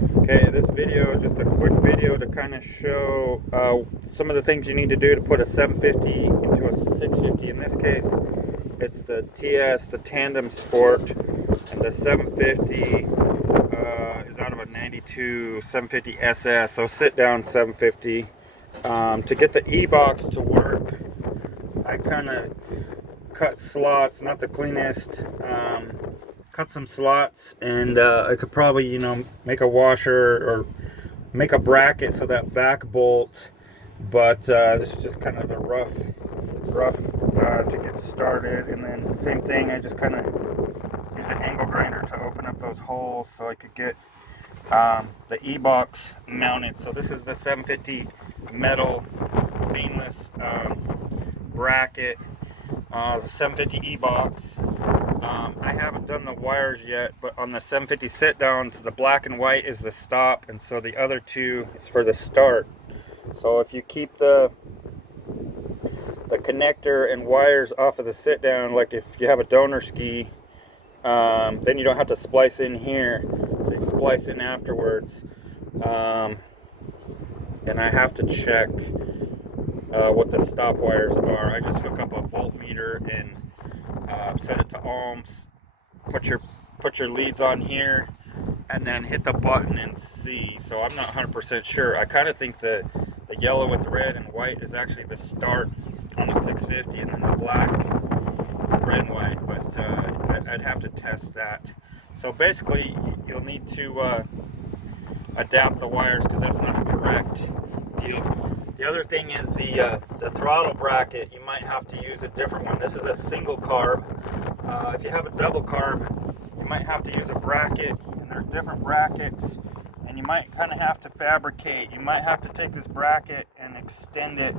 Okay, this video is just a quick video to kind of show some of the things you need to do to put a 750 into a 650. In this case, it's the TS, the Tandem Sport, and the 750 is out of a 92 750 SS, so sit down 750. To get the E-box to work, I kind of cut slots, not the cleanest. Cut some slots, and I could probably, make a washer or make a bracket so that back bolt, but this is just kind of a rough to get started. And then same thing, I just kind of use an angle grinder to open up those holes so I could get the E-box mounted. So this is the 750 metal stainless bracket, the 750 E-box. I haven't done the wires yet, but on the 750 sit downs, the black and white is the stop, and so the other two is for the start. So if you keep the connector and wires off of the sit down, like if you have a donor ski, then you don't have to splice in here, so you splice in afterwards. And I have to check what the stop wires are. I just hook up a voltmeter and set it to ohms. Put your leads on here, and then hit the button and see. So I'm not 100% sure. I kind of think the yellow with red and white is actually the start on the 650, and then the black, red and white. But I'd have to test that. So basically, you'll need to adapt the wires because that's not a correct deal. The other thing is the throttle bracket. You might have to use a different one. This is a single carb. If you have a double carb, you might have to use a bracket, and there's different brackets, and you might kind of have to fabricate. You might have to take this bracket and extend it,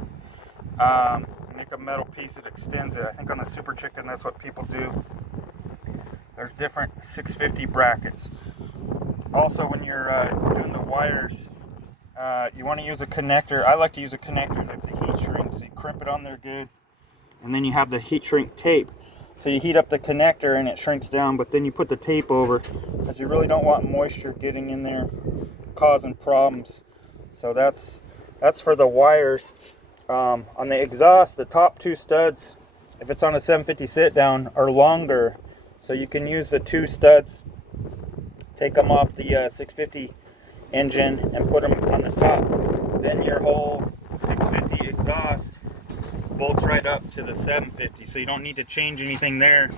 make a metal piece that extends it. I think on the Super Chicken that's what people do. There's different 650 brackets. Also, when you're doing the wires, you want to use a connector. I like to use a connector that's a heat shrink, so you crimp it on there good, and then you have the heat shrink tape. So you heat up the connector and it shrinks down, but then you put the tape over because you really don't want moisture getting in there causing problems. So that's for the wires. On the exhaust, the top two studs, if it's on a 750 sit down, are longer, so you can use the two studs, take them off the 650 engine and put them on the top. Then your whole 650 exhaust bolts right up to the 750, so you don't need to change anything there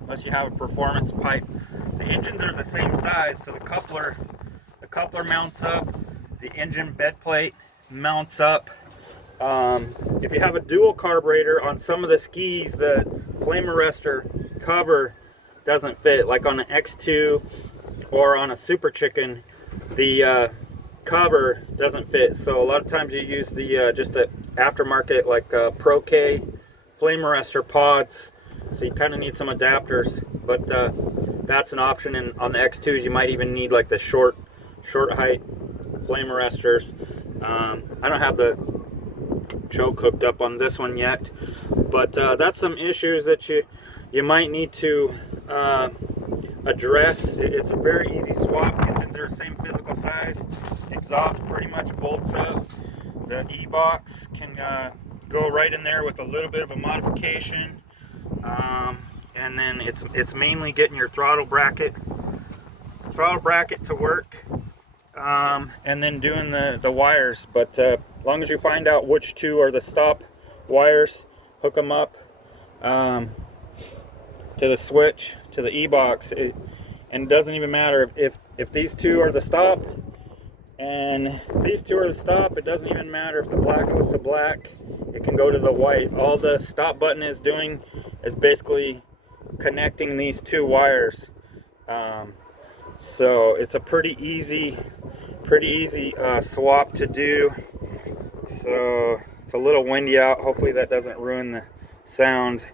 unless you have a performance pipe. The engines are the same size, so the coupler mounts up, the engine bed plate mounts up. If you have a dual carburetor, on some of the skis, the flame arrestor cover doesn't fit, like on an X2 or on a Super Chicken. The cover doesn't fit, so a lot of times you use the just the aftermarket, like Pro K flame arrestor pods, so you kind of need some adapters, but that's an option. And on the X2s you might even need like the short height flame arresters. I don't have the choke hooked up on this one yet, but that's some issues that you might need to address. It's a very easy swap. Engines are the same physical size. Exhaust pretty much bolts up. The E-box can go right in there with a little bit of a modification, and then it's mainly getting your throttle bracket to work, and then doing the wires. But as long as you find out which two are the stop wires, hook them up to the switch, to the E-box, and it doesn't even matter if these two are the stop and these two are the stop. It doesn't even matter if the black goes to black, it can go to the white. All the stop button is doing is basically connecting these two wires. So it's a pretty easy swap to do. So it's a little windy out, hopefully that doesn't ruin the sound.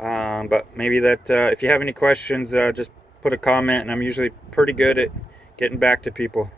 But maybe that if you have any questions, just put a comment, and I'm usually pretty good at getting back to people.